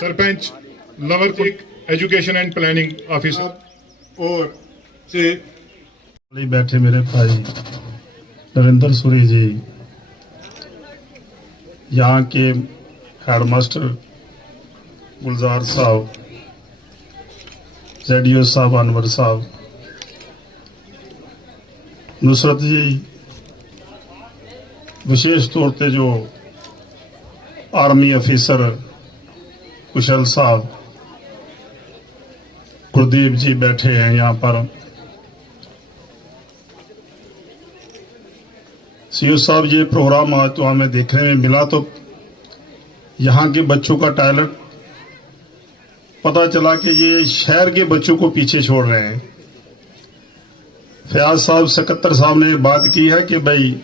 सरपंच नवरतिक education and planning officer और से बैठे मेरे भाई नरेंद्र सूरी जी, यहाँ के हेडमास्टर गुलजार साहब, जेडीओ साहब अनवर साहब, नुसरत जी, विशेष तौर पे जो आर्मी ऑफिसर कुशल साहब, गुरदीप जी बैठे हैं यहाँ पर, सीओ साहब, ये प्रोग्राम आज तो हमें देखने में मिला तो यहाँ के बच्चों का टैलेंट पता चला कि ये शहर के बच्चों को पीछे छोड़ रहे हैं। फयाज साहब सकत्तर साहब ने बात की है कि भाई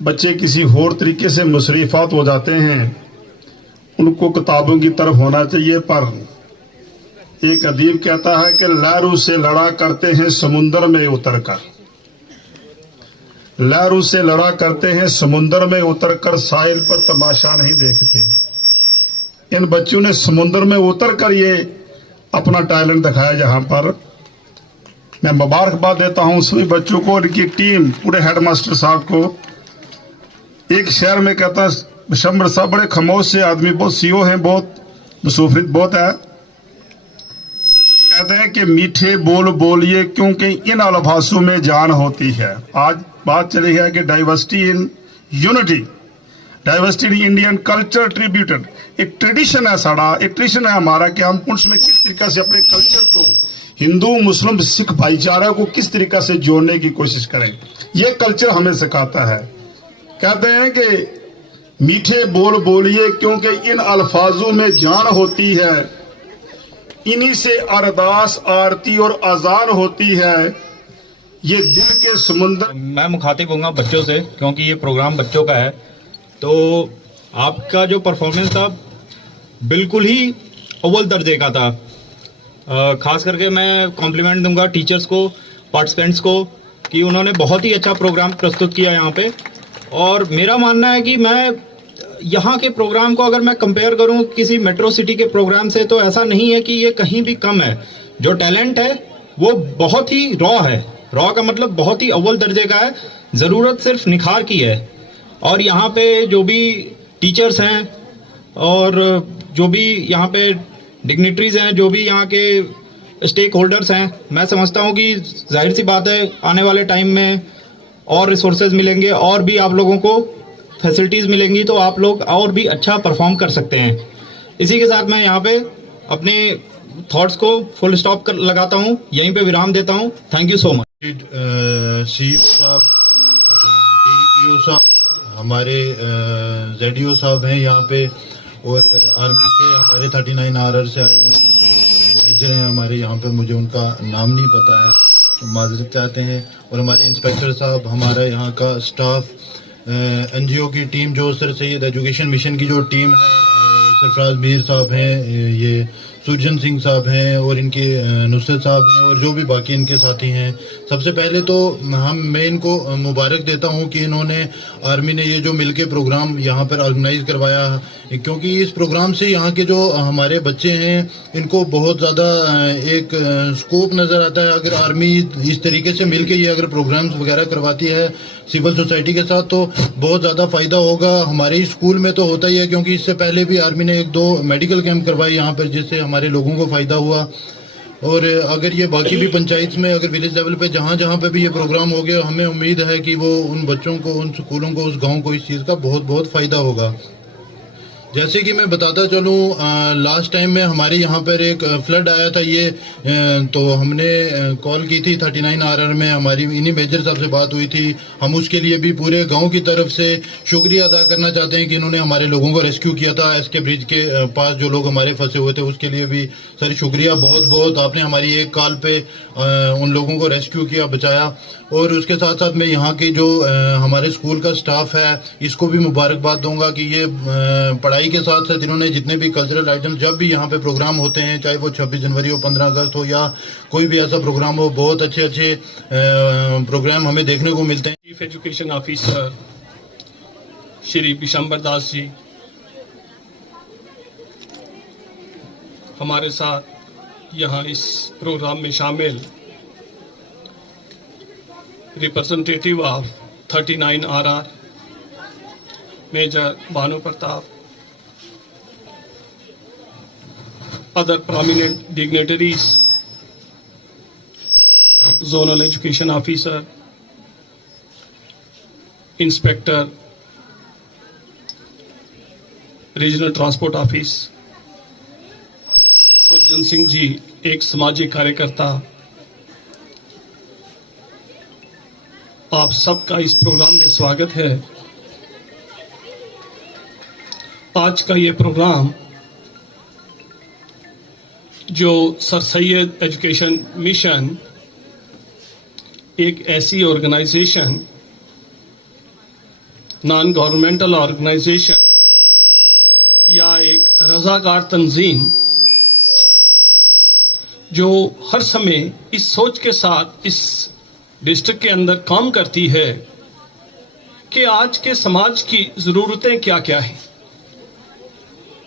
बच्चे किसी और तरीके से मुसरीफात हो जाते हैं, उनको किताबों की तरफ होना चाहिए। पर एक अदीब कहता है कि लहरों से लड़ा करते हैं समुंदर में उतरकर, लहरों से लड़ा करते हैं समुंदर में उतरकर, साहिल पर तमाशा नहीं देखते। इन बच्चों ने समुंदर में उतरकर ये अपना टैलेंट दिखाया। जहां पर मैं मुबारकबाद देता हूं सभी बच्चों को, इनकी टीम, पूरे हेडमास्टर साहब को। एक शहर में कहता है बिशंबर साहब बड़े खामोश से आदमी, बहुत सीओ हैं, बहुत मसूफरित बहुत है, कहते हैं कि मीठे बोल बोलिए क्योंकि इन अल्फाजों में जान होती है। आज बात चली है कि diversity in unity, diversity in Indian culture attributed. एक ट्रेडिशन है साड़ा, एक ट्रेडिशन है हमारा कि हम उसमें किस तरीके से अपने कल्चर को, हिंदू मुस्लिम सिख भाईचारा को किस तरीके से जोड़ने की कोशिश करें। ये कल्चर हमें सिखाता है। कहते हैं कि मीठे बोल बोलिए क्योंकि इन अल्फाजों में जान होती है, इन्हीं से अरदास आरती और अजान होती है, ये दिल के समुंदर। मैं मुखातिब होऊंगा बच्चों से क्योंकि ये प्रोग्राम बच्चों का है। तो आपका जो परफॉर्मेंस था बिल्कुल ही अव्वल दर्जे का था। खास करके मैं कॉम्प्लीमेंट दूंगा टीचर्स को, पार्टिसिपेंट्स को, कि उन्होंने बहुत ही अच्छा प्रोग्राम प्रस्तुत किया यहाँ पे। और मेरा मानना है कि मैं यहाँ के प्रोग्राम को अगर मैं कंपेयर करूँ किसी मेट्रो सिटी के प्रोग्राम से, तो ऐसा नहीं है कि ये कहीं भी कम है। जो टैलेंट है वो बहुत ही रॉ है। रॉ का मतलब बहुत ही अव्वल दर्जे का है, ज़रूरत सिर्फ निखार की है। और यहाँ पे जो भी टीचर्स हैं और जो भी यहाँ पे डिग्निटरीज हैं, जो भी यहाँ के स्टेक होल्डर्स हैं, मैं समझता हूँ कि जाहिर सी बात है आने वाले टाइम में और रिसोर्सेज मिलेंगे और भी आप लोगों को फैसिलिटीज़ मिलेंगी, तो आप लोग और भी अच्छा परफॉर्म कर सकते हैं। इसी के साथ मैं यहाँ पे अपने थॉट्स को फुल स्टॉप लगाता हूँ, यहीं पे विराम देता हूँ। Thank you so much. CEO साहब, डीपीओ साहब, हमारे जेडीओ साहब हैं यहाँ पे, और आर्मी के हमारे 39 आरआर से आए हुए हैं मेजर हैं हमारे यहाँ पे, मुझे उनका नाम नहीं पता है, तो माजरत चाहते हैं। और हमारे इंस्पेक्टर साहब, हमारा यहाँ का स्टाफ, एनजीओ की टीम, जो सर सैयद एजुकेशन मिशन की जो टीम है, सरफराज मीर साहब हैं, ये सुरजन सिंह साहब हैं, और इनके नुसरत साहब हैं, और जो भी बाकी इनके साथी हैं। सबसे पहले तो मैं इनको मुबारक देता हूं कि इन्होंने, आर्मी ने ये जो मिलके प्रोग्राम यहाँ पर ऑर्गेनाइज करवाया, क्योंकि इस प्रोग्राम से यहाँ के जो हमारे बच्चे हैं इनको बहुत ज़्यादा एक स्कोप नज़र आता है। अगर आर्मी इस तरीके से मिलके ये अगर प्रोग्राम्स वगैरह करवाती है सिविल सोसाइटी के साथ, तो बहुत ज़्यादा फ़ायदा होगा। हमारे स्कूल में तो होता ही है, क्योंकि इससे पहले भी आर्मी ने 1-2 मेडिकल कैंप करवाए यहाँ पर, जिससे हमारे लोगों को फ़ायदा हुआ। और अगर ये बाकी भी पंचायत में, अगर विलेज लेवल पे जहाँ जहाँ पे भी ये प्रोग्राम हो गया, हमें उम्मीद है कि वो उन बच्चों को, उन स्कूलों को, उस गांव को इस चीज़ का बहुत बहुत फ़ायदा होगा। जैसे कि मैं बताता चलूँ, लास्ट टाइम में हमारे यहाँ पर एक फ्लड आया था, ये तो हमने कॉल की थी 39 आरआर में, हमारी इन्हीं मेजर साहब से बात हुई थी। हम उसके लिए भी पूरे गांव की तरफ से शुक्रिया अदा करना चाहते हैं कि इन्होंने हमारे लोगों को रेस्क्यू किया था। एसके ब्रिज के पास जो लोग हमारे फंसे हुए थे, उसके लिए भी सर शुक्रिया बहुत बहुत। आपने हमारी एक कॉल पे उन लोगों को रेस्क्यू किया, बचाया। और उसके साथ साथ मैं यहाँ की जो हमारे स्कूल का स्टाफ है, इसको भी मुबारकबाद दूंगा कि ये पढ़ाई के साथ साथ इन्होंने जितने भी कल्चरल आइटम, जब भी यहाँ पे प्रोग्राम होते हैं, चाहे वो 26 जनवरी हो, 15 अगस्त हो, या कोई भी ऐसा प्रोग्राम हो, बहुत अच्छे अच्छे प्रोग्राम हमें देखने को मिलते हैं। Chief education officer Shri Bishambar Das ji, हमारे साथ यहाँ इस प्रोग्राम में शामिल representative of 39 RR major Bhanu Pratap, other prominent dignitaries, zonal education officer, inspector, regional transport office, Surjan Singh ji एक सामाजिक कार्यकर्ता, आप सबका इस प्रोग्राम में स्वागत है। आज का ये प्रोग्राम जो सर सैयद एजुकेशन मिशन एक ऐसी ऑर्गेनाइजेशन, नॉन गवर्नमेंटल ऑर्गेनाइजेशन या एक रजाकार तंजीम जो हर समय इस सोच के साथ इस डिस्ट्रिक्ट के अंदर काम करती है कि आज के समाज की जरूरतें क्या क्या हैं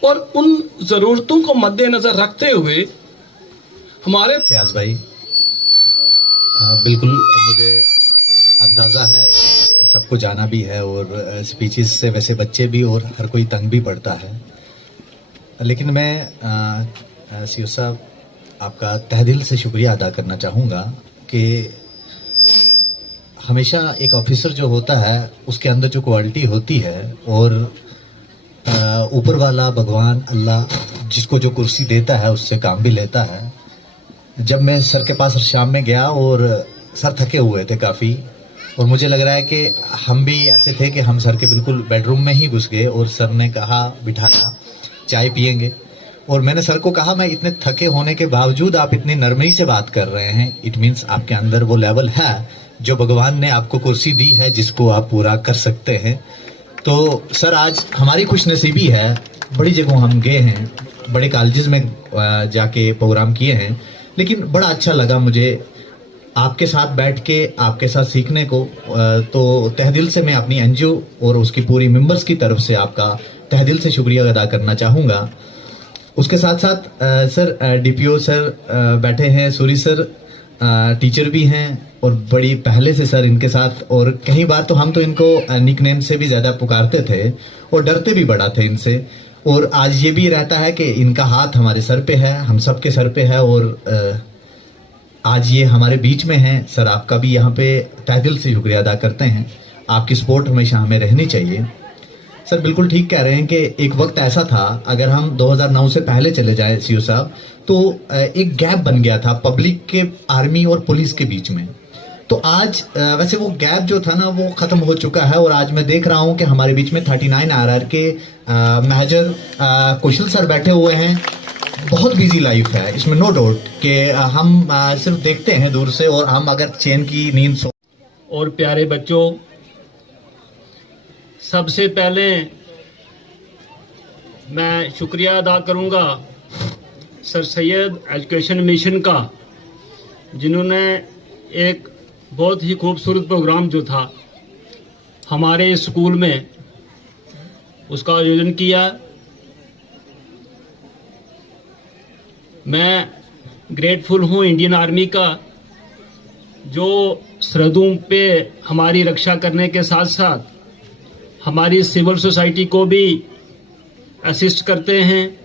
और उन जरूरतों को मद्देनजर रखते हुए हमारे फयाज भाई, बिल्कुल मुझे अंदाजा है कि सबको जाना भी है और स्पीचेस से वैसे बच्चे भी और हर कोई तंग भी पड़ता है, लेकिन मैं सीओ साहब आपका तहे दिल से शुक्रिया अदा करना चाहूँगा कि हमेशा एक ऑफिसर जो होता है उसके अंदर जो क्वालिटी होती है और ऊपर वाला भगवान अल्लाह जिसको जो कुर्सी देता है उससे काम भी लेता है। जब मैं सर के पास शाम में गया और सर थके हुए थे काफ़ी, और मुझे लग रहा है कि हम भी ऐसे थे कि हम सर के बिल्कुल बेडरूम में ही घुस गए और सर ने कहा बिठाया चाय पियेंगे, और मैंने सर को कहा मैं इतने थके होने के बावजूद आप इतनी नरमी से बात कर रहे हैं, इट मीन्स आपके अंदर वो लेवल है जो भगवान ने आपको कुर्सी दी है जिसको आप पूरा कर सकते हैं। तो सर आज हमारी खुशनसीबी है, बड़ी जगहों हम गए हैं, बड़े कॉलेजेस में जाके प्रोग्राम किए हैं, लेकिन बड़ा अच्छा लगा मुझे आपके साथ बैठ के आपके साथ सीखने को। तो तहे दिल से मैं अपनी एनजीओ और उसकी पूरी मेंबर्स की तरफ से आपका तहे दिल से शुक्रिया अदा करना चाहूँगा। उसके साथ साथ सर डीपीओ सर बैठे हैं, सूरी सर टीचर भी हैं और बड़ी पहले से सर इनके साथ, और कई बार तो हम तो इनको निक नेम से भी ज़्यादा पुकारते थे और डरते भी बड़ा थे इनसे, और आज ये भी रहता है कि इनका हाथ हमारे सर पे है, हम सब के सर पे है, और आज ये हमारे बीच में हैं। सर आपका भी यहाँ पे तहे दिल से शुक्रिया अदा करते हैं, आपकी सपोर्ट हमेशा हमें रहनी चाहिए। सर बिल्कुल ठीक कह रहे हैं कि एक वक्त ऐसा था, अगर हम 2009 से पहले चले जाए सीओ साहब, तो एक गैप बन गया था पब्लिक के, आर्मी और पुलिस के बीच में। तो आज वैसे वो गैप जो था ना वो खत्म हो चुका है, और आज मैं देख रहा हूँ कि हमारे बीच में 39 RR के मेजर कुशल सर बैठे हुए हैं। बहुत बिजी लाइफ है इसमें, नो डाउट कि हम सिर्फ देखते हैं दूर से, और हम अगर चैन की नींद सो। और प्यारे बच्चों, सबसे पहले मैं शुक्रिया अदा करूंगा सर सैयद एजुकेशन मिशन का, जिन्होंने एक बहुत ही खूबसूरत प्रोग्राम जो था हमारे स्कूल में उसका आयोजन किया। मैं ग्रेटफुल हूँ इंडियन आर्मी का, जो सरहदों पे हमारी रक्षा करने के साथ साथ हमारी सिविल सोसाइटी को भी असिस्ट करते हैं।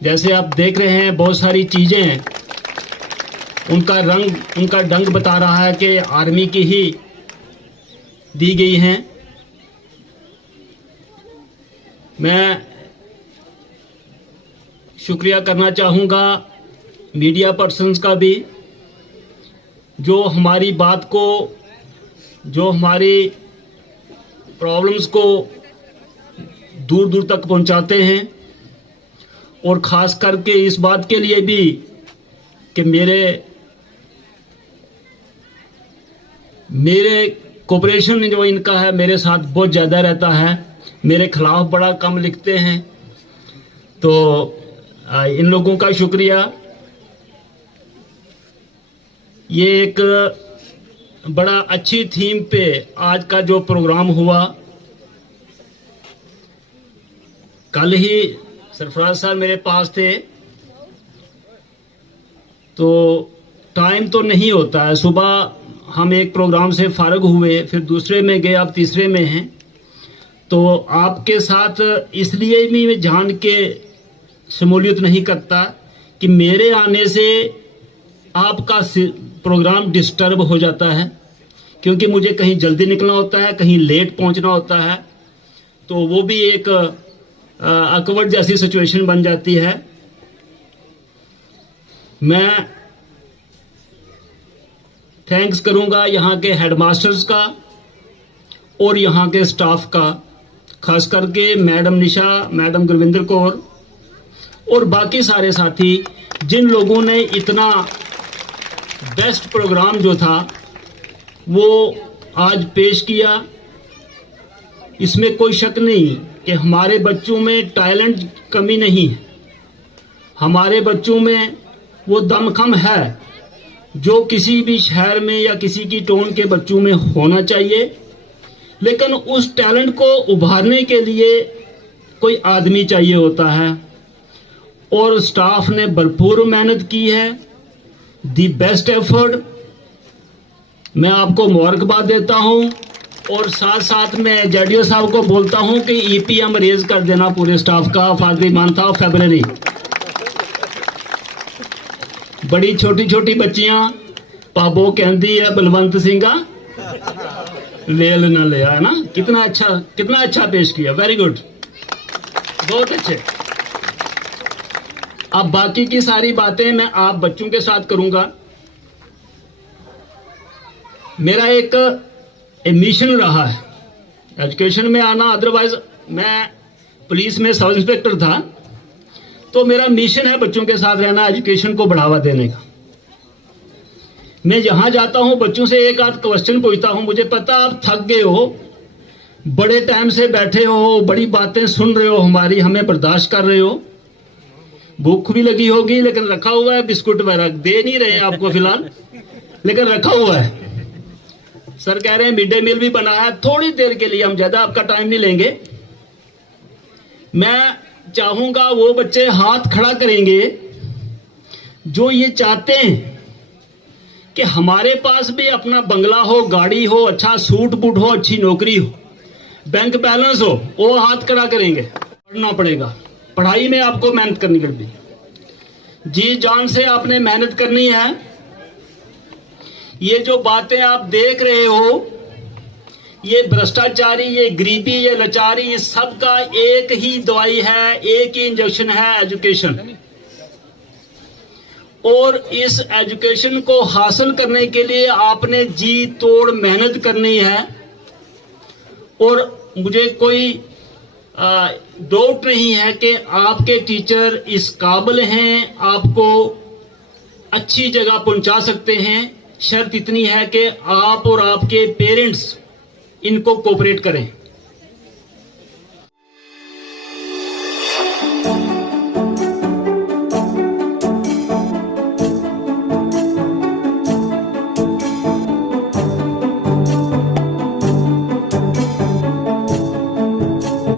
जैसे आप देख रहे हैं बहुत सारी चीज़ें उनका डंग बता रहा है कि आर्मी की ही दी गई हैं। मैं शुक्रिया करना चाहूँगा मीडिया पर्सन्स का भी, जो हमारी बात को, जो हमारी प्रॉब्लम्स को दूर दूर तक पहुंचाते हैं, और ख़ास करके इस बात के लिए भी कि मेरे कोऑपरेशन जो इनका है मेरे साथ बहुत ज़्यादा रहता है, मेरे खिलाफ बड़ा कम लिखते हैं। तो इन लोगों का शुक्रिया। ये एक बड़ा अच्छी थीम पे आज का जो प्रोग्राम हुआ, कल ही सरफराज साहब मेरे पास थे तो टाइम तो नहीं होता है। सुबह हम एक प्रोग्राम से फारग हुए, फिर दूसरे में गए, अब तीसरे में हैं। तो आपके साथ इसलिए भी मैं जान के शमूलियत नहीं करता कि मेरे आने से आपका प्रोग्राम डिस्टर्ब हो जाता है, क्योंकि मुझे कहीं जल्दी निकलना होता है, कहीं लेट पहुंचना होता है, तो वो भी एक अकवर्ड जैसी सिचुएशन बन जाती है। मैं थैंक्स करूंगा यहाँ के हेडमास्टर्स का और यहाँ के स्टाफ का, खास करके मैडम निशा, मैडम गुरविंदर कौर और बाकी सारे साथी जिन लोगों ने इतना बेस्ट प्रोग्राम जो था वो आज पेश किया। इसमें कोई शक नहीं कि हमारे बच्चों में टैलेंट कमी नहीं है, हमारे बच्चों में वो दमखम है जो किसी भी शहर में या किसी की टाउन के बच्चों में होना चाहिए। लेकिन उस टैलेंट को उभारने के लिए कोई आदमी चाहिए होता है, और स्टाफ ने भरपूर मेहनत की है, दी बेस्ट एफर्ट। मैं आपको मुबारकबाद देता हूं और साथ साथ में जेडीओ साहब को बोलता हूं कि ईपीएम रेज कर देना पूरे स्टाफ का for the month of February. बड़ी छोटी छोटी बच्चियां पाबो कहती है बलवंत सिंह लेल ना लिया, है ना। कितना अच्छा पेश किया, वेरी गुड, बहुत अच्छे। अब बाकी की सारी बातें मैं आप बच्चों के साथ करूंगा। मेरा एक मिशन रहा है एजुकेशन में आना, अदरवाइज मैं पुलिस में सब इंस्पेक्टर था, तो मेरा मिशन है बच्चों के साथ रहना, एजुकेशन को बढ़ावा देने का। मैं जहां जाता हूं बच्चों से एक आध क्वेश्चन पूछता हूं। मुझे पता आप थक गए हो, बड़े टाइम से बैठे हो, बड़ी बातें सुन रहे हो हमारी, हमें बर्दाश्त कर रहे हो, भूख भी लगी होगी, लेकिन रखा हुआ है बिस्कुट वगैरह, दे नहीं रहे आपको फिलहाल, लेकिन रखा हुआ है। सर कह रहे हैं मिड डे मील भी बना है, थोड़ी देर के लिए, हम ज्यादा आपका टाइम नहीं लेंगे। मैं चाहूंगा वो बच्चे हाथ खड़ा करेंगे जो ये चाहते हैं कि हमारे पास भी अपना बंगला हो, गाड़ी हो, अच्छा सूट बूट हो, अच्छी नौकरी हो, बैंक बैलेंस हो, वो हाथ खड़ा करेंगे। पढ़ना पड़ेगा, पढ़ाई में आपको मेहनत करनी पड़ेगी, जी जान से आपने मेहनत करनी है। ये जो बातें आप देख रहे हो, ये भ्रष्टाचारी, ये गरीबी, ये लाचारी, इस सब का एक ही दवाई है, एक ही इंजेक्शन है, एजुकेशन। और इस एजुकेशन को हासिल करने के लिए आपने जी तोड़ मेहनत करनी है। और मुझे कोई डाउट नहीं है कि आपके टीचर इस काबिल हैं, आपको अच्छी जगह पहुंचा सकते हैं। शर्त इतनी है कि आप और आपके पेरेंट्स इनको कोऑपरेट करें।